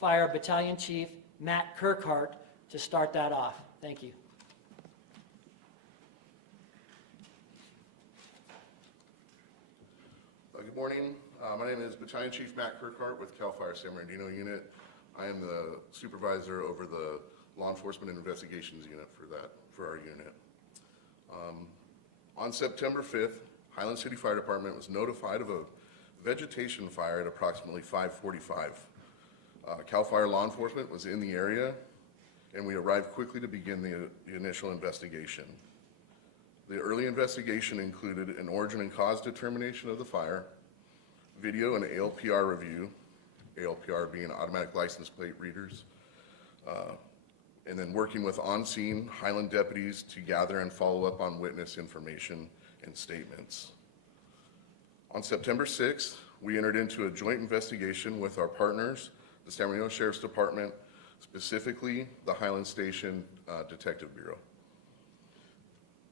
Fire Battalion Chief Matt Kirkhart to start that off. Thank you. Good morning. My name is Battalion Chief Matt Kirkhart with CAL FIRE San Bernardino Unit. I am the supervisor over the Law Enforcement and Investigations Unit for our unit. On September 5th, Highland City Fire Department was notified of a vegetation fire at approximately 5:45. CAL FIRE law enforcement was in the area, and we arrived quickly to begin the initial investigation. The early investigation included an origin and cause determination of the fire, video and ALPR review, ALPR being automatic license plate readers, and then working with on-scene Highland deputies to gather and follow up on witness information and statements. On September 6th, we entered into a joint investigation with our partners, the San Bernardino Sheriff's Department, specifically the Highland Station Detective Bureau.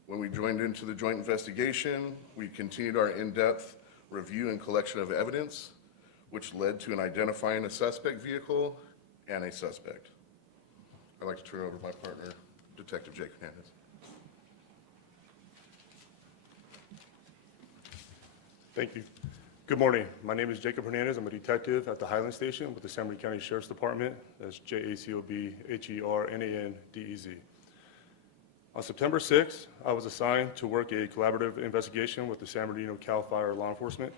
When we joined into the joint investigation, we continued our in-depth review and collection of evidence, which led to an identifying a suspect vehicle and a suspect. I'd like to turn it over to my partner, Detective Jake Hernandez. Thank you. Good morning. My name is Jacob Hernandez. I'm a detective at the Highland Station with the San Bernardino County Sheriff's Department. That's JACOBHERNANDEZ. On September 6th, I was assigned to work a collaborative investigation with the San Bernardino CAL FIRE law enforcement.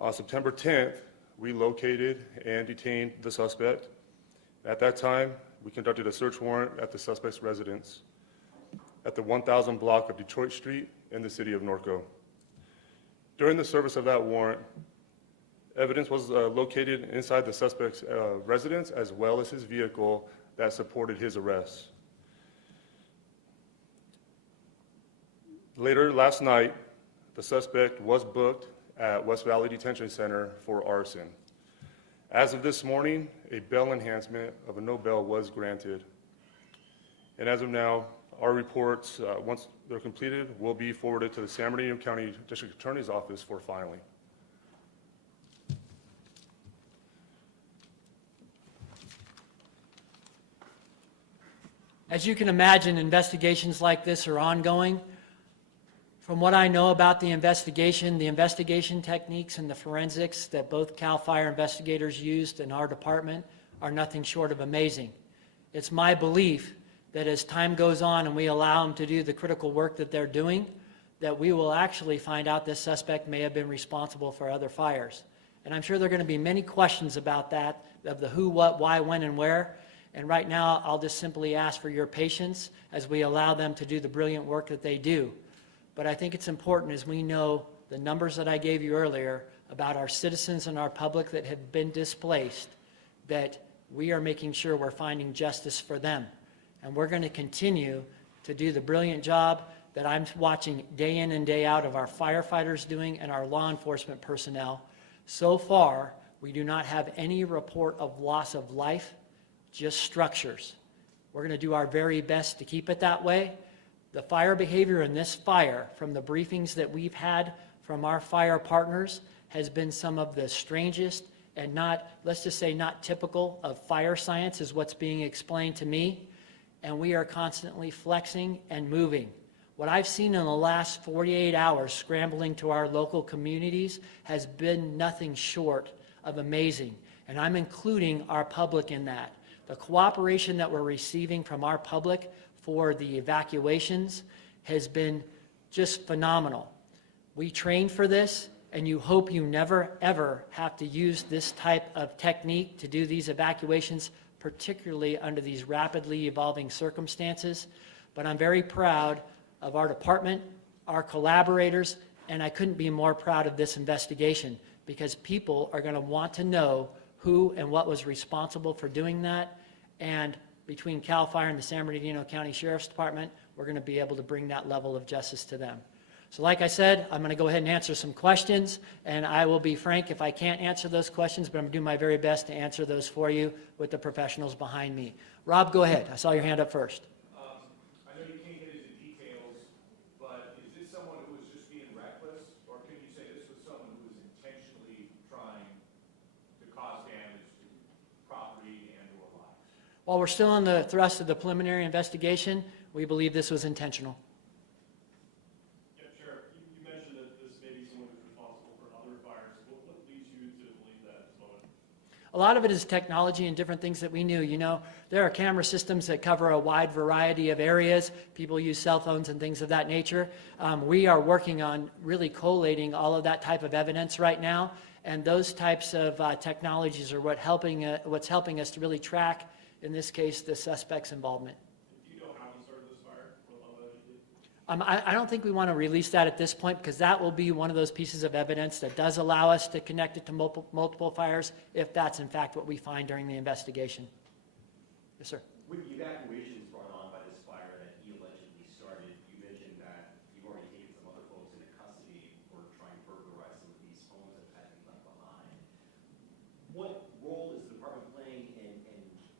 On September 10th, we located and detained the suspect. At that time, we conducted a search warrant at the suspect's residence at the 1000 block of Detroit Street in the city of Norco. During the service of that warrant, evidence was located inside the suspect's residence as well as his vehicle that supported his arrest. Later last night, the suspect was booked at West Valley Detention Center for arson. As of this morning, a bail enhancement of a no bail was granted. And as of now, our reports, once they're completed, will be forwarded to the San Bernardino County District Attorney's Office for filing. As you can imagine, investigations like this are ongoing. From what I know about the investigation techniques and the forensics that both CAL FIRE investigators used in our department are nothing short of amazing. It's my belief that as time goes on and we allow them to do the critical work that they're doing, that we will actually find out this suspect may have been responsible for other fires. And I'm sure there are going to be many questions about that, of the who, what, why, when, and where. And right now, I'll just simply ask for your patience as we allow them to do the brilliant work that they do. But I think it's important, as we know the numbers that I gave you earlier about our citizens and our public that have been displaced, that we are making sure we're finding justice for them. And we're going to continue to do the brilliant job that I'm watching day in and day out of our firefighters doing and our law enforcement personnel. So far, we do not have any report of loss of life, just structures. We're going to do our very best to keep it that way. The fire behavior in this fire, from the briefings that we've had from our fire partners, has been some of the strangest and not, let's just say, not typical of fire science is what's being explained to me. And we are constantly flexing and moving. What I've seen in the last 48 hours scrambling to our local communities has been nothing short of amazing. And I'm including our public in that. The cooperation that we're receiving from our public for the evacuations has been just phenomenal. We trained for this, and you hope you never, ever have to use this type of technique to do these evacuations, particularly under these rapidly evolving circumstances. But I'm very proud of our department, our collaborators, and I couldn't be more proud of this investigation because people are going to want to know who and what was responsible for doing that. And between CAL FIRE and the San Bernardino County Sheriff's Department, we're going to be able to bring that level of justice to them. So like I said, I'm going to go ahead and answer some questions, and I will be frank if I can't answer those questions, but I'm going to do my very best to answer those for you with the professionals behind me. Rob, go ahead. I saw your hand up first. I know you can't get into details, but is this someone who was just being reckless, or can you say this was someone who was intentionally trying to cause damage to While we're still in the thrust of the preliminary investigation, we believe this was intentional. Yep, Sheriff, you mentioned that this may be someone who's responsible for other fires. What leads you to believe that at this moment? A lot of it is technology and different things that we knew. You know, there are camera systems that cover a wide variety of areas. People use cell phones and things of that nature. We are working on really collating all of that type of evidence right now, and those types of technologies are what's helping us to really track, in this case, the suspect's involvement. Do you know how he started this fire? Allegedly? I don't think we want to release that at this point, because that will be one of those pieces of evidence that does allow us to connect it to multiple fires, if that's in fact what we find during the investigation. Yes, sir. With the evacuations brought on by this fire that he allegedly started, you mentioned that you've already taken some other folks into custody for trying to burglarize some of these homes that had been left behind. What role is the department playing in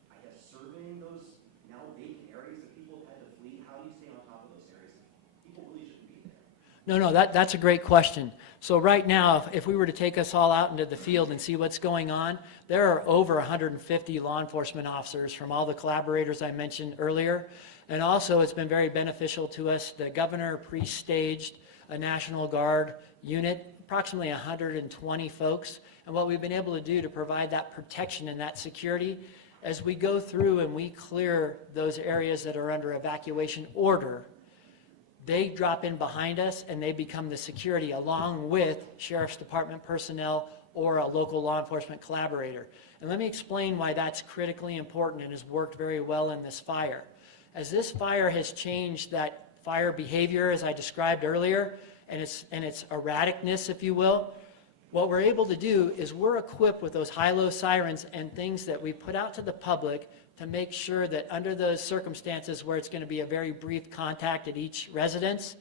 I guess, surveying those now vacant areas that people have had to flee? How do you stay on top of those areas? People really shouldn't be there. No, that's a great question. So right now, if we were to take us all out into the field and see what's going on, there are over 150 law enforcement officers from all the collaborators I mentioned earlier. And also, it's been very beneficial to us. The governor pre-staged a National Guard unit, approximately 120 folks. And what we've been able to do to provide that protection and that security, as we go through and we clear those areas that are under evacuation order, they drop in behind us and they become the security along with Sheriff's Department personnel or a local law enforcement collaborator. And let me explain why that's critically important and has worked very well in this fire. As this fire has changed that fire behavior, as I described earlier, and its erraticness, if you will, what we're able to do is we're equipped with those high-low sirens and things that we put out to the public to make sure that under those circumstances where it's going to be a very brief contact at each residence,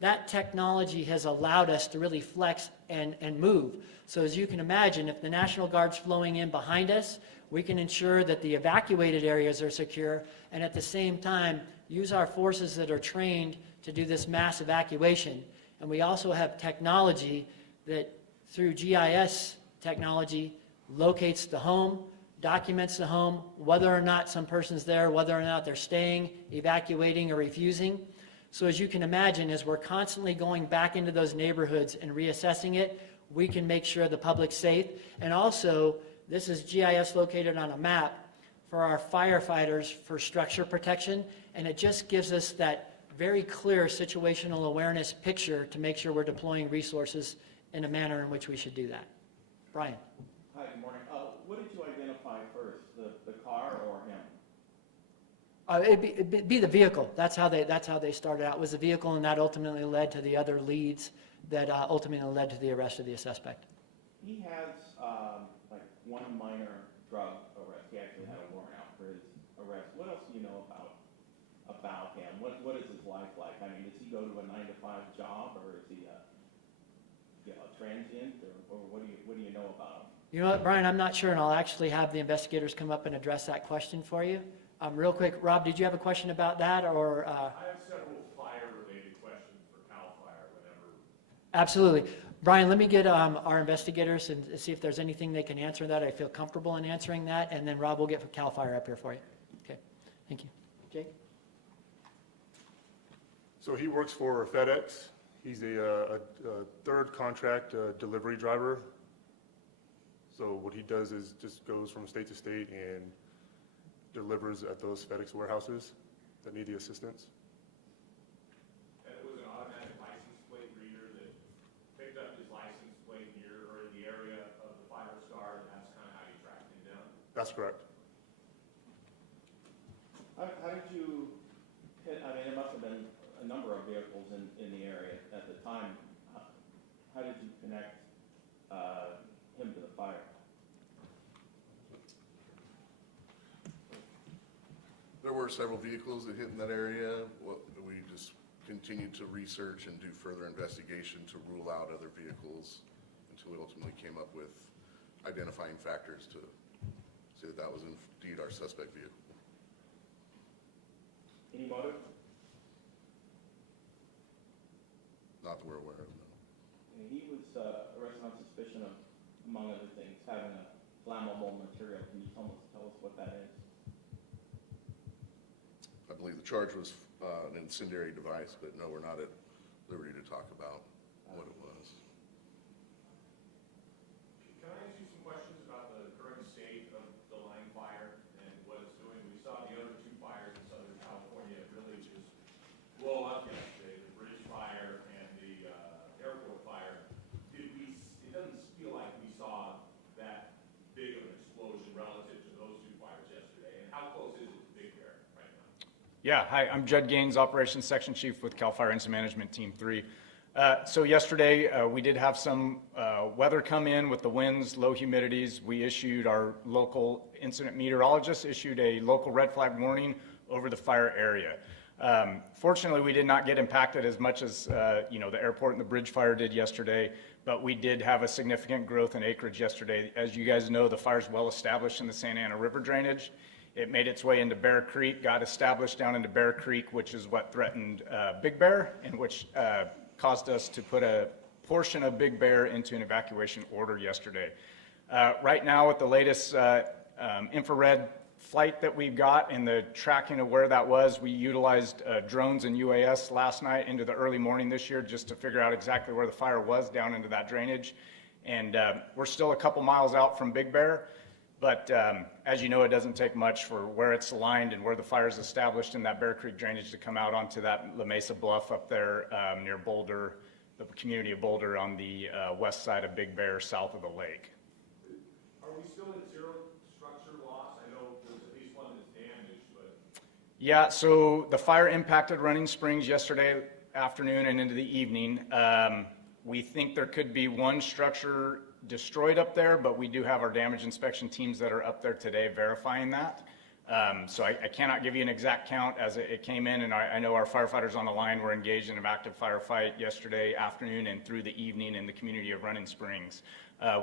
that technology has allowed us to really flex and move. So as you can imagine, if the National Guard's flowing in behind us, we can ensure that the evacuated areas are secure, and at the same time use our forces that are trained to do this mass evacuation. And we also have technology that through GIS technology locates the home, documents the home, whether or not some person's there, whether or not they're staying, evacuating, or refusing. So as you can imagine, as we're constantly going back into those neighborhoods and reassessing it, we can make sure the public's safe. And also, this is GIS located on a map for our firefighters for structure protection, and it just gives us that very clear situational awareness picture to make sure we're deploying resources in a manner in which we should do that. Brian. Hi, good morning. What did you identify first, the car or him? It'd be the vehicle. That's how they started out, was the vehicle, and that ultimately led to the other leads that ultimately led to the arrest of the suspect. He has like one minor drug arrest. He actually had a warrant out for his arrest. What else do you know about him? What is his life like? I mean, does he go to a 9-to-5 job, or is he a transient, or what do you know about him? You know what, Brian, I'm not sure, and I'll actually have the investigators come up and address that question for you. Real quick, Rob, did you have a question about that, or? I have several fire-related questions for CAL FIRE whenever. Absolutely. Brian, let me get our investigators and see if there's anything they can answer that. I feel comfortable in answering that, and then Rob will get CAL FIRE up here for you. Okay, thank you. Jake? So he works for FedEx. He's a third contract delivery driver. So what he does is just goes from state to state and delivers at those FedEx warehouses that need the assistance. And it was an automatic license plate reader that picked up his license plate here or in the area of the fire star, and that's kind of how you tracked him down? That's correct. How did you hit, I mean, there must have been a number of vehicles in the area at the time. How did you connect him to the fire? There were several vehicles that hit in that area. We just continued to research and do further investigation to rule out other vehicles until we ultimately came up with identifying factors to say that that was indeed our suspect vehicle. Any motive? Not that we're aware of, no. And he was arrested on suspicion of, among other things, having a flammable material. Can you tell us what that is? charge was an incendiary device, but no, we're not at liberty to talk about what it was. Can I ask you some questions about the current state of the line fire and what it's doing? We saw the other two fires in Southern California really just blow up yesterday, the bridge fire and the airport fire. It doesn't feel like we saw that big of an explosion relative to those two fires yesterday. And how close is it to Big Bear right now? Yeah, hi, I'm Judd Gaines, Operations Section Chief with CAL FIRE Incident Management Team 3. So yesterday, we did have some weather come in with the winds, low humidities. We issued, our local incident meteorologist issued a local red flag warning over the fire area. Fortunately, we did not get impacted as much as the airport and the bridge fire did yesterday, but we did have a significant growth in acreage yesterday. As you guys know, the fire's well established in the Santa Ana River drainage. It made its way into Bear Creek, got established down into Bear Creek, which is what threatened Big Bear, and which caused us to put a portion of Big Bear into an evacuation order yesterday. Right now, with the latest infrared flight that we've got and the tracking of where that was, we utilized drones and UAS last night into the early morning this year just to figure out exactly where the fire was down into that drainage. And we're still a couple miles out from Big Bear. But as you know, it doesn't take much for where it's aligned and where the fire is established in that Bear Creek drainage to come out onto that La Mesa Bluff up there near Boulder, the community of Boulder on the west side of Big Bear, south of the lake. Are we still at zero structure loss? I know there's at least one that's damaged, but... Yeah, so the fire impacted Running Springs yesterday afternoon and into the evening. We think there could be one structure destroyed up there, but we do have our damage inspection teams that are up there today verifying that. So I cannot give you an exact count as it came in, and I know our firefighters on the line were engaged in an active firefight yesterday afternoon and through the evening in the community of Running Springs.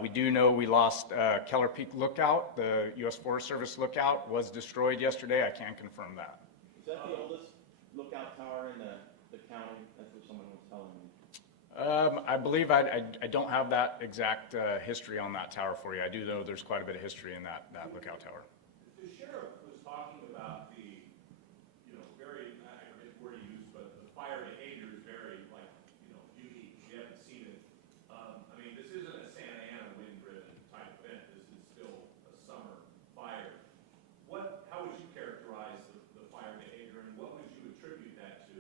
We do know we lost Keller Peak Lookout, the U.S. Forest Service lookout was destroyed yesterday. I can confirm that. Is that the oldest lookout tower in the county? That's what someone was telling me. I believe I don't have that exact history on that tower for you. I do know there's quite a bit of history in that lookout tower. The sheriff was talking about the, very, I forget the word he used, but the fire behavior is very, unique. We haven't seen it. This isn't a Santa Ana wind-driven type event. This is still a summer fire. How would you characterize the fire behavior, and what would you attribute that to?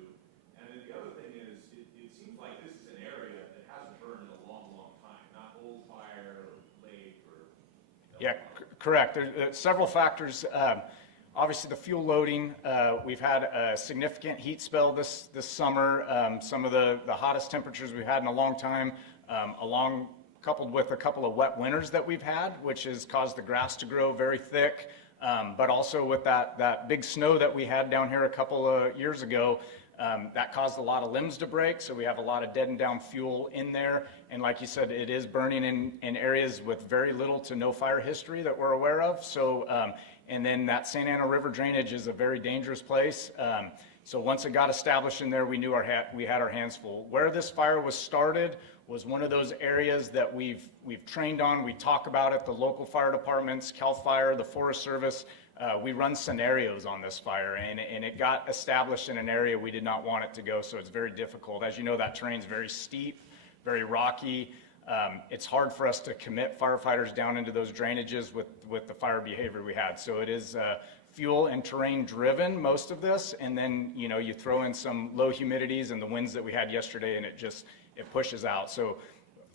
And then the other thing is, it seems like this is an area that hasn't burned in a long, long time, not old fire or lake or... Yeah, correct. There's several factors. Obviously, the fuel loading. We've had a significant heat spell this summer. Some of the hottest temperatures we've had in a long time, coupled with a couple of wet winters that we've had, which has caused the grass to grow very thick. But also with that big snow that we had down here a couple of years ago, that caused a lot of limbs to break, so we have a lot of dead and down fuel in there. And like you said, it is burning in areas with very little to no fire history that we're aware of. So, and then that Santa Ana River drainage is a very dangerous place. So once it got established in there, we knew we had our hands full. Where this fire was started was one of those areas that we've trained on. We talk about it, the local fire departments, CAL FIRE, the Forest Service. We run scenarios on this fire, and it got established in an area we did not want it to go, so it's very difficult. As you know, that terrain's very steep, very rocky. It's hard for us to commit firefighters down into those drainages with the fire behavior we had. So it is fuel and terrain driven, most of this, and then you throw in some low humidities and the winds that we had yesterday, and it pushes out. So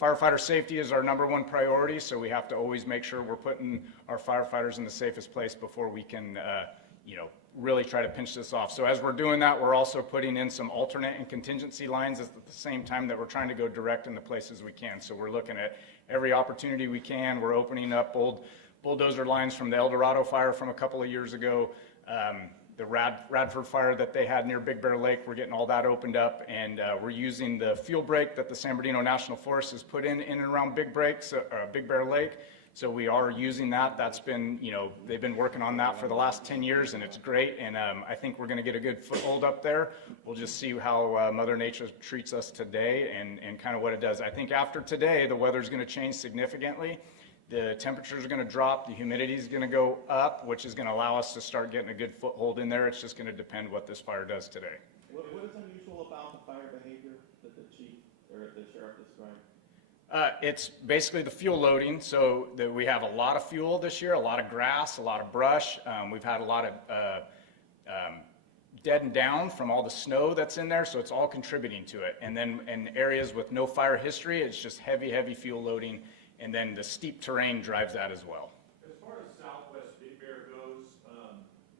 firefighter safety is our #1 priority, so we have to always make sure we're putting our firefighters in the safest place before we can, really try to pinch this off. So as we're doing that, we're also putting in some alternate and contingency lines at the same time that we're trying to go direct in the places we can. So we're looking at every opportunity we can. We're opening up old bulldozer lines from the El Dorado fire from a couple of years ago. The Radford fire that they had near Big Bear Lake, we're getting all that opened up, and we're using the fuel break that the San Bernardino National Forest has put in and around Big Bear Lake. So we are using that. That's been, they've been working on that for the last 10 years, and it's great. And I think we're going to get a good foothold up there. We'll just see how Mother Nature treats us today and kind of what it does. I think after today, the weather's going to change significantly. the temperatures are going to drop, the humidity is going to go up, which is going to allow us to start getting a good foothold in there. It's just going to depend what this fire does today. What is unusual about the fire behavior that the chief or the sheriff described? It's basically the fuel loading, so that we have a lot of fuel this year, a lot of grass, a lot of brush. We've had a lot of deadened down from all the snow that's in there, so it's all contributing to it. And then in areas with no fire history, it's just heavy, heavy fuel loading, and then the steep terrain drives that as well. As far as Southwest Big Bear goes,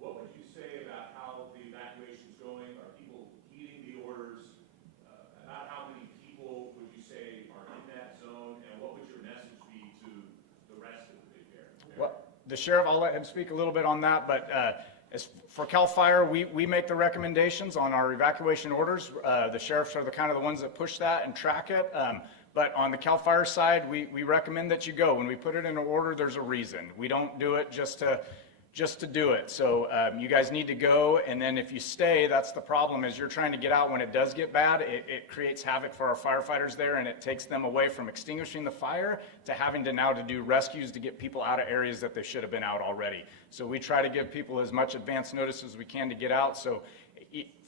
what would you say about how the evacuation's going? Are people heeding the orders? About how many people would you say are in that zone, and what would your message be to the rest of the Big Bear? Well, the sheriff, I'll let him speak a little bit on that, but as for CAL FIRE, we make the recommendations on our evacuation orders. The sheriffs are the kind of the ones that push that and track it. But on the CAL FIRE side, we recommend that you go. When we put it in an order, there's a reason. We don't do it just to do it. So you guys need to go, and then if you stay, that's the problem, is you're trying to get out when it does get bad. It creates havoc for our firefighters there, and it takes them away from extinguishing the fire to having to now to do rescues to get people out of areas that they should have been out already. So we try to give people as much advance notice as we can to get out. So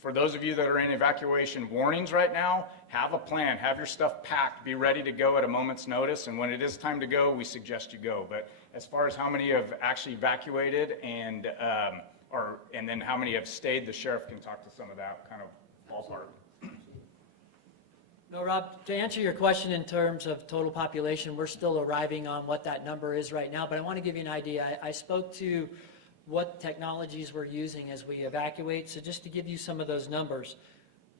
for those of you that are in evacuation warnings right now, have a plan, have your stuff packed, be ready to go at a moment's notice, and when it is time to go, we suggest you go. But as far as how many have actually evacuated and then how many have stayed, the sheriff can talk to some of that kind of ballpark. No, Rob, to answer your question in terms of total population, we're still arriving on what that number is right now, but I want to give you an idea. I spoke to what technologies we're using as we evacuate, so just to give you some of those numbers.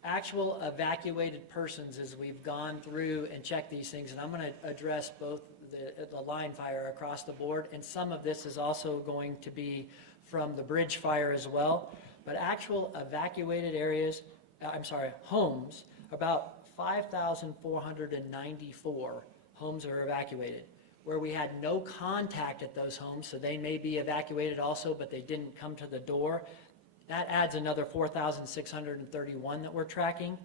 Actual evacuated persons as we've gone through and checked these things, and I'm going to address both the line fire across the board, and some of this is also going to be from the bridge fire as well, but actual evacuated areas, homes, about 5,494 homes are evacuated, where we had no contact at those homes, so they may be evacuated also, but they didn't come to the door. That adds another 4,631 that we're tracking.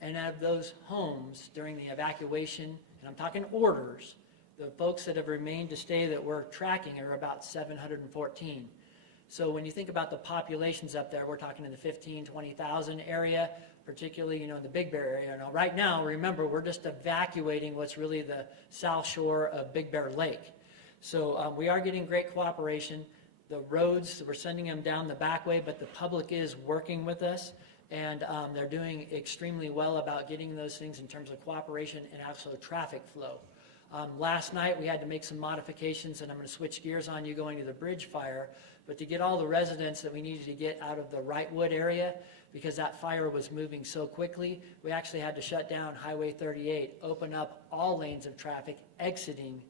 And out of those homes during the evacuation, and I'm talking orders, the folks that have remained to stay that we're tracking are about 714. So when you think about the populations up there, we're talking in the 15, 20,000 area, particularly, in the Big Bear area. Now, right now, remember, we're just evacuating what's really the south shore of Big Bear Lake. So we are getting great cooperation. The roads, we're sending them down the back way, but the public is working with us, and they're doing extremely well about getting those things in terms of cooperation and also traffic flow. Last night, we had to make some modifications, and I'm going to switch gears on you going to the bridge fire, but to get all the residents that we needed to get out of the Wrightwood area, because that fire was moving so quickly, we actually had to shut down Highway 38, open up all lanes of traffic exiting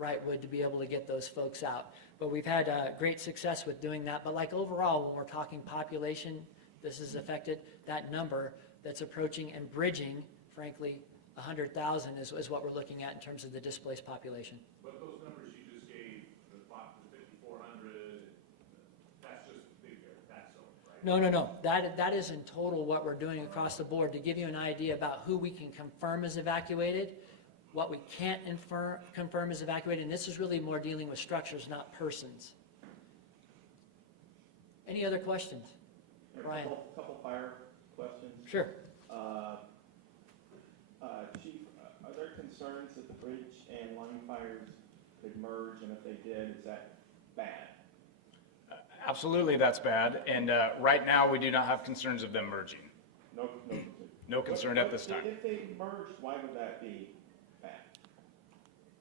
Wrightwood to be able to get those folks out. But we've had great success with doing that. But like overall, when we're talking population, this has affected that number that's approaching and bridging, frankly, 100,000 is what we're looking at in terms of the displaced population. But those numbers you just gave, the 5,400, that's just Big Bear, that zone, right? No. That is in total what we're doing across the board. To give you an idea about who we can confirm is evacuated, what we can't confirm is evacuated, and this is really more dealing with structures, not persons. Any other questions? Brian? A couple fire questions. Sure. Chief, are there concerns that the bridge and line fires could merge, and if they did, is that bad? Absolutely, that's bad. And right now, we do not have concerns of them merging. No concern at this time. If they merged, why would that be bad?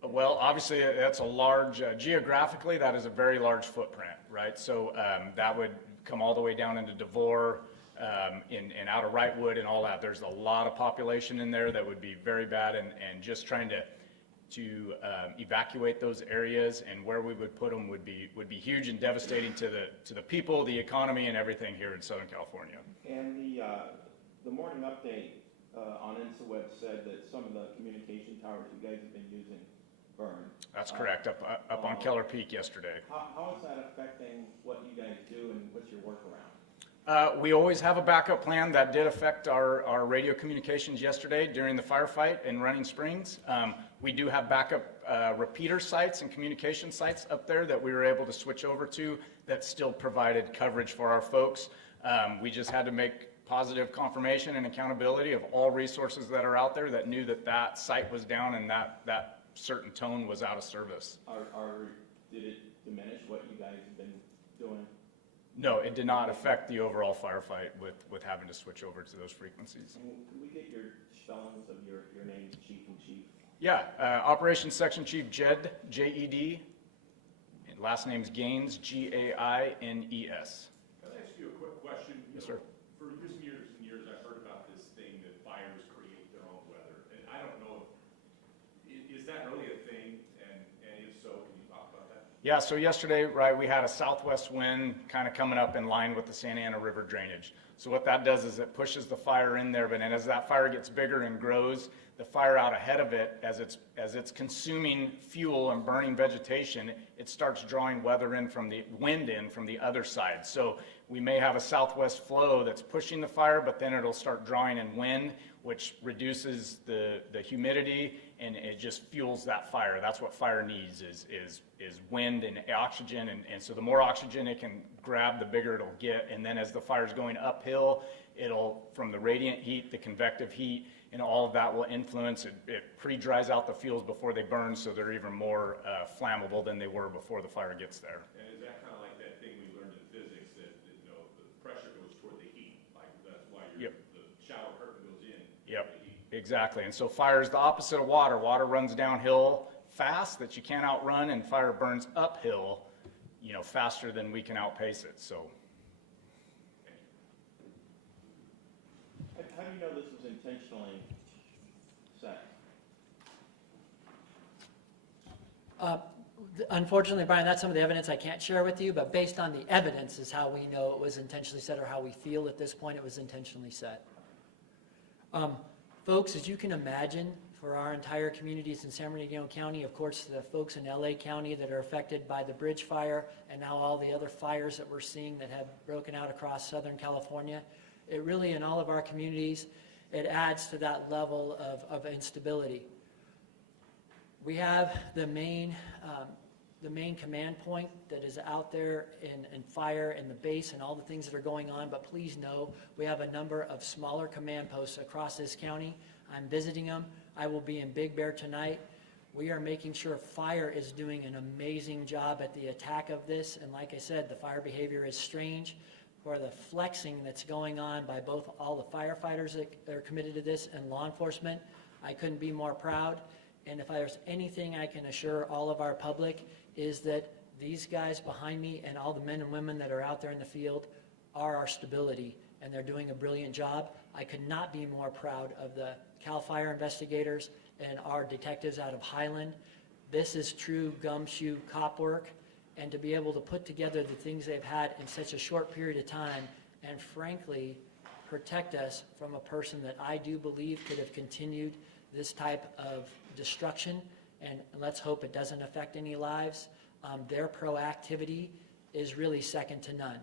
Well, obviously, that's a large, geographically, that is a very large footprint, right? So that would come all the way down into Devore, and out of Wrightwood and all that. There's a lot of population in there that would be very bad, and just trying to evacuate those areas and where we would put them would be huge and devastating to the people, the economy, and everything here in Southern California. And the morning update on InstaWeb said that some of the communication towers you guys have been using burned. That's correct, up on Keller Peak yesterday. How is that affecting what you guys do, and what's your workaround? We always have a backup plan. That did affect our radio communications yesterday during the firefight in Running Springs. We do have backup repeater sites and communication sites up there that we were able to switch over to that still provided coverage for our folks. We just had to make positive confirmation and accountability of all resources that are out there that knew that that site was down and that certain tone was out of service. Did it diminish what you guys have been doing? No, it did not affect the overall firefight with having to switch over to those frequencies. And can we get your spellings of your names, chief and chief? Yeah, Operations Section Chief Jed, J-E-D, and last name's Gaines, G-A-I-N-E-S. Can I ask you a quick question? Yes, sir. For years and years, I've heard about this thing that fires create their own weather, and I don't know is that really a thing, and if so, can you talk about that? Yeah, so yesterday, right, we had a southwest wind kind of coming up in line with the Santa Ana River drainage. So what that does is it pushes the fire in there, but then as that fire gets bigger and grows, the fire out ahead of it, as it's consuming fuel and burning vegetation, it starts drawing weather in from the wind in from the other side. So we may have a southwest flow that's pushing the fire, but then it'll start drawing in wind, which reduces the humidity, and it just fuels that fire. That's what fire needs is wind and oxygen, and so the more oxygen it can grab, the bigger it'll get. And then as the fire's going uphill, it'll, from the radiant heat, the convective heat, and all of that will influence it. It pre-dries out the fuels before they burn, so they're even more flammable than they were before the fire gets there. And is that kind of like that thing we learned in physics that the pressure goes toward the heat, like that's why Yep. the shower curtain goes in? Yep, The heat. exactly. And so fire is the opposite of water. Water runs downhill fast that you can't outrun, and fire burns uphill, faster than we can outpace it. So How do you know this was intentionally set? Unfortunately, Brian, that's some of the evidence I can't share with you, but based on the evidence is how we know it was intentionally set, or how we feel at this point it was intentionally set. Folks, as you can imagine, for our entire communities in San Bernardino County, of course, the folks in LA County that are affected by the bridge fire, and now all the other fires that we're seeing that have broken out across Southern California, it really, in all of our communities, it adds to that level of instability. We have the main command point that is out there in fire and the base and all the things that are going on, but please know we have a number of smaller command posts across this county. I'm visiting them. I will be in Big Bear tonight. We are making sure fire is doing an amazing job at the attack of this, and like I said, the fire behavior is strange. For the flexing that's going on by both all the firefighters that are committed to this and law enforcement, I couldn't be more proud. And if there's anything I can assure all of our public is that these guys behind me and all the men and women that are out there in the field are our stability, and they're doing a brilliant job. I could not be more proud of the CAL FIRE investigators and our detectives out of Highland. This is true gumshoe cop work, and to be able to put together the things they've had in such a short period of time and frankly protect us from a person that I do believe could have continued this type of destruction, and let's hope it doesn't affect any lives. Their proactivity is really second to none.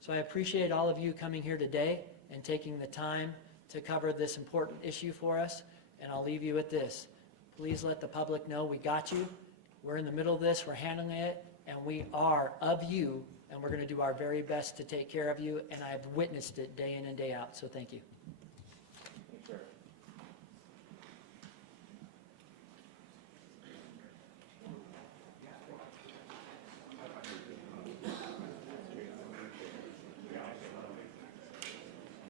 So I appreciate all of you coming here today and taking the time to cover this important issue for us, and I'll leave you with this. Please let the public know we got you. We're in the middle of this, we're handling it, and we are of you, and we're going to do our very best to take care of you, and I've witnessed it day in and day out, so thank you.